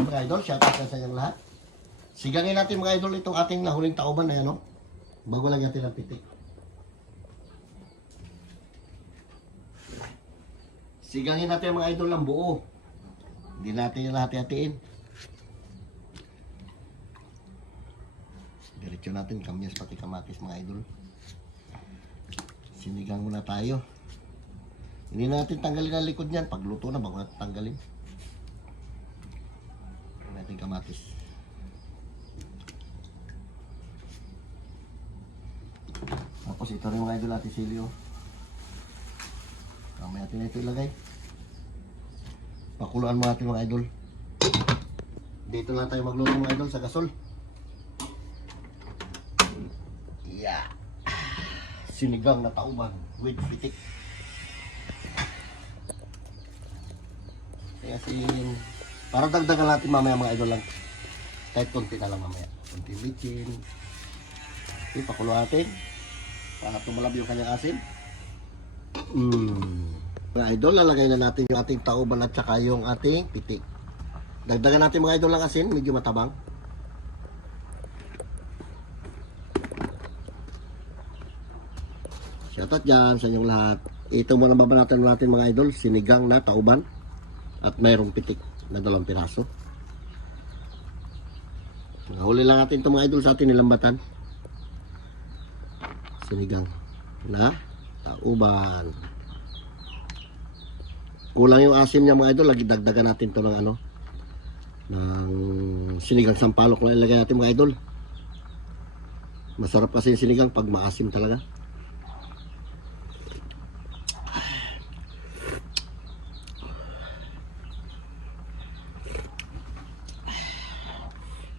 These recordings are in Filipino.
Mga idol, shoutout sa inyong lahat. Sigangin natin mga idol itong ating nahuling tauban na yan, no? Bago lang natin ang pitik. Sigangin natin mga idol ng buo. Hindi natin yung hati-hatiin. Diretso natin, kamyas pati kamatis mga idol. Sinigang muna tayo. Hindi natin tanggalin ang likod niyan. Pagluto na, bago natin tanggalin. Hindi natin kamatis. Tapos ito rin mga idol natin silyo. Kamay natin na ito ilagay. Pakuluan mo natin mga idol. Dito lang tayo magluto mga idol sa gasol. Yeah. Sinigang na tauban with pitik. Kaya para dagdagan natin mamaya mga idol lang. Kahit konti na lang mamaya. Konti bitchin. Okay, pakuluan natin. Para tumalab yung kanyang asin. Mga idol, lalagay na natin yung ating tauban at saka yung ating pitik. Dagdagan natin mga idol ng asin, medyo matabang. Shoutout dyan sa inyong lahat. Ito muna babanatan natin mga idol, sinigang na tauban at mayroong pitik na 2 piraso. Nahuli lang natin ito mga idol sa ating nilambatan. Sinigang na tauban. Kulang yung asim niya mga idol, lagi dagdagan natin to ng ng sinigang sampalok lang ilagay natin mga idol. Masarap kasi yung sinigang pag maasim talaga.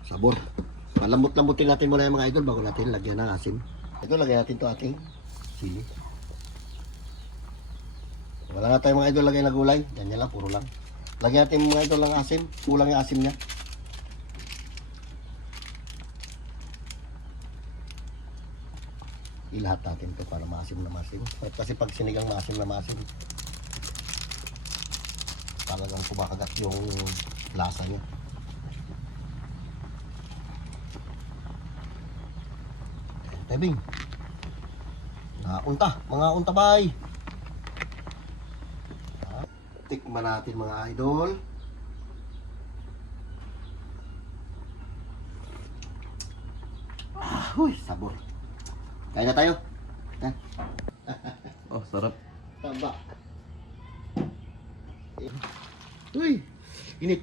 Sabor. Palambot-lambutin natin muna yung mga idol bago natin lagyan ng asim. Ito, lagyan natin to ating sili. Wala na tayo mga idol lagay na gulay. Ganyan lang, puro lang. Lagyan natin mga idol ng asim. Kulang yung asim niya. Ilahat natin to para maasim na maasim. Kasi pag sinigang maasim na maasim, talagang kumakagat yung lasa niya. Tebing. Mga unta bay. Tikman natin mga idol. Huy, sabor. Kain na tayo. Oh, sarap. Taba. Uy, init.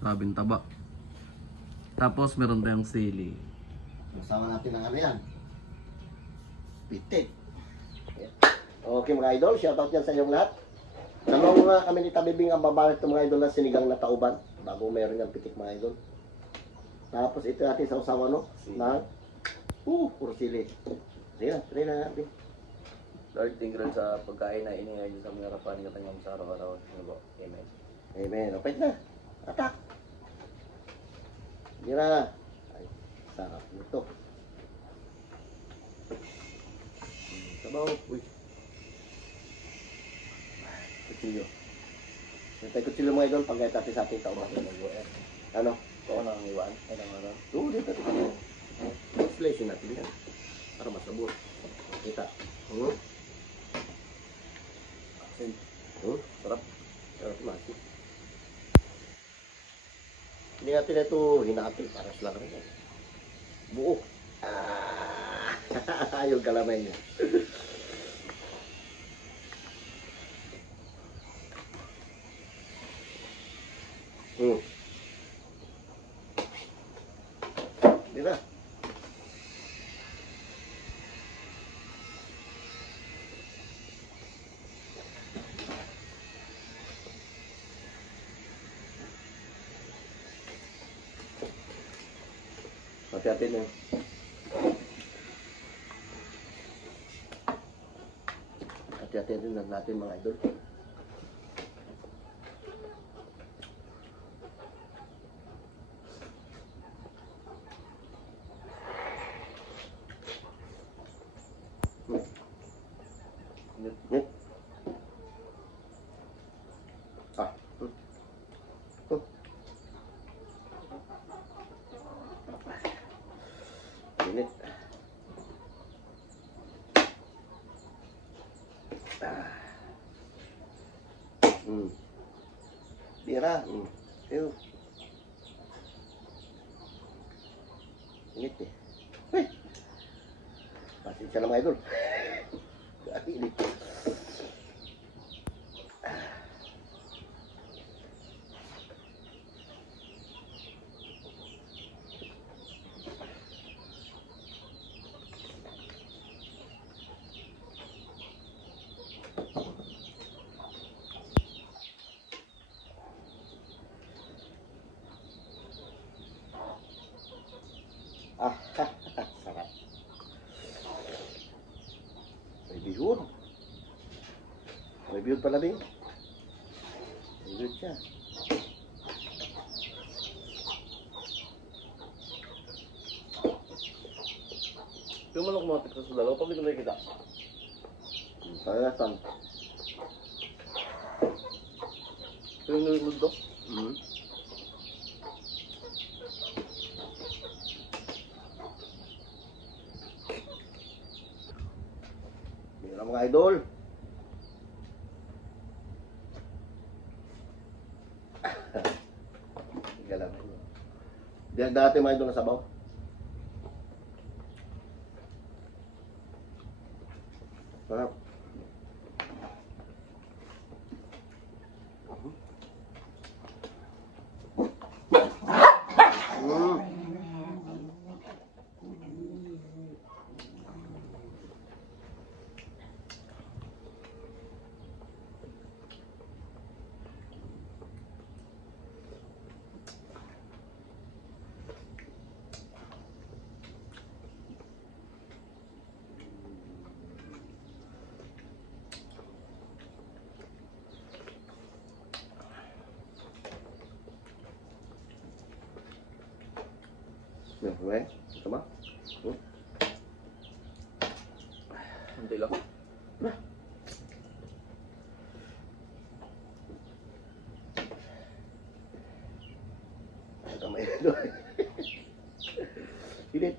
Grabing taba. Tapos meron tayong sili. Masama natin ang yan. Pitik. Okay mga idol, shoutout yan sa inyong lahat. Dalawang mga kami ni Tabibing ang babalat ng mga idol na sinigang na tauban. Bago meron yung pitik mga idol. Tapos ito natin sa usawa no? Na puro sili. Sige na, try na natin. Lord, thank you sa pagkain na iningay sa mga harapan ng kanyang sa araw-araw. Amen. Amen. Opet na. Atak. Sige na. Ay, sarap nito. Sabaw. Uy. Kutsilyo. Yung tayo kutsilyo mga idol, pag-gayat natin sa ating tauban. Ano? Ito nang iwan. Ay, nang araw. Oo, dito. Slice natin yan. Para masabot. Kita. Sarap. Sarap masip. Hindi natin ito hinati. Paras lang rin. Buo. Yung kalamay niya. Di na. Hati-hati na. Hati-hati din natin mga idol. Tira. Ayun. Init eh. Uy! Pasensya na mga idol. Init. Sarap. May bihon. May bihon pala, Bing. May bihon siya. Yung manok mga sa dalawa, pabili ko nakikita. Sarap. Yung nilunod do? Bira mga idol. Galang. Diyan dati mga idol na sabaw. Sarap. Yan, okay. Tama? Hindi lang. Tama idol. Pilit.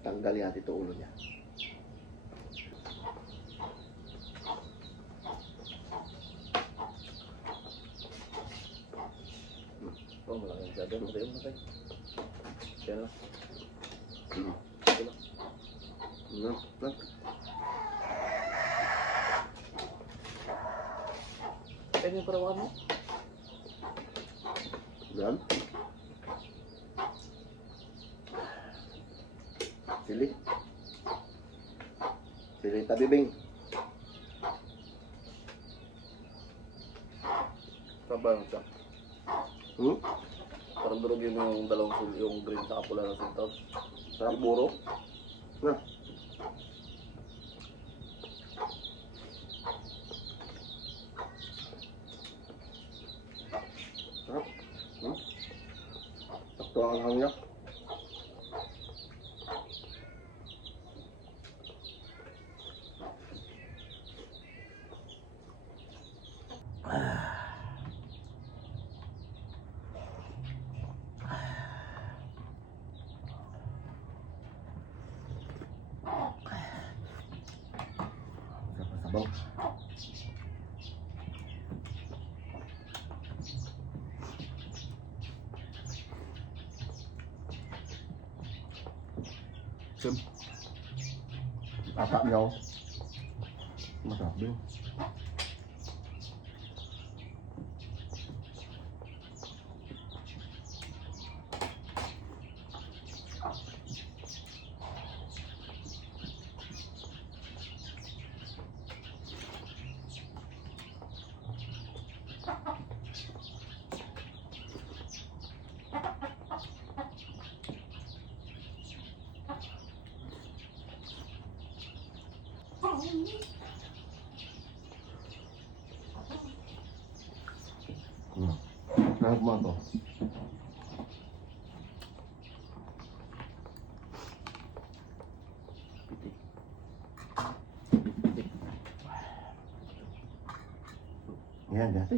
Tanggal yan ito ulo niya. Oh, malaking masyado. Matay mo, matay. Kaya na. Kaya yung parawan mo? Yan. Sili. Sili tabibing. Sabang siya. Hmm? Parang durog yung dalawang yung green sa pula ng sintaw. Sarap buro. Na. Sarap. Hmm? Sakto ang hangya. Sabaw. Sim. Tapa niyo. Masarap din. Sarap mo to. Yan, dati.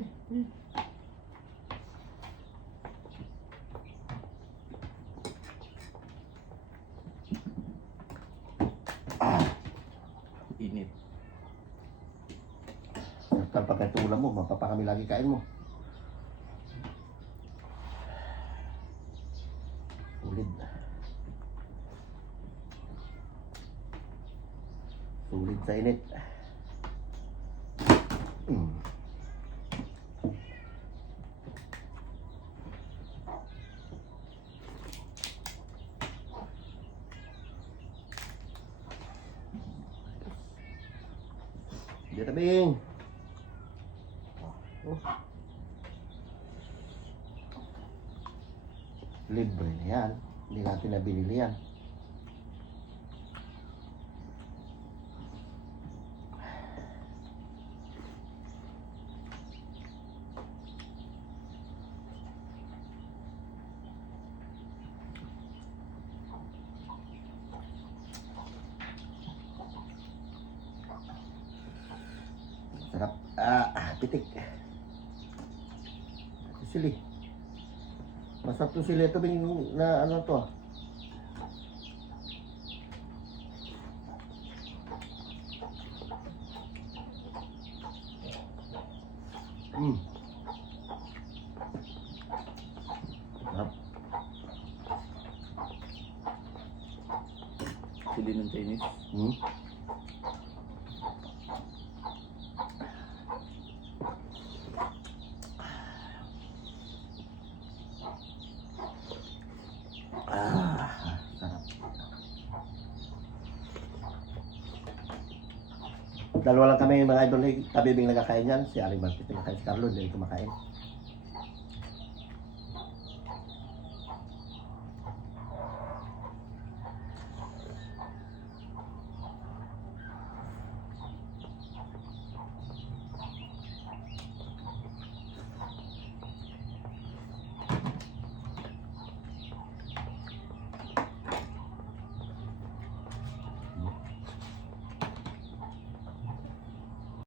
Init. Sarap pagkatulog. ulam mo, mapapakami lagi kain mo. Sulit. Sulit sa init. Dito tabing. Oh. Libre na yan. Hindi natin nabinili yan. Sarap. Pitik. Sili. Masarap to sili. Ito na ano to. Sarap. Sili ng Chinese. Sarap. Dalawa lang kami mga idol, tabibing nagkakain yan. Si Aling Martit kumakain, si Carlo hindi kumakain.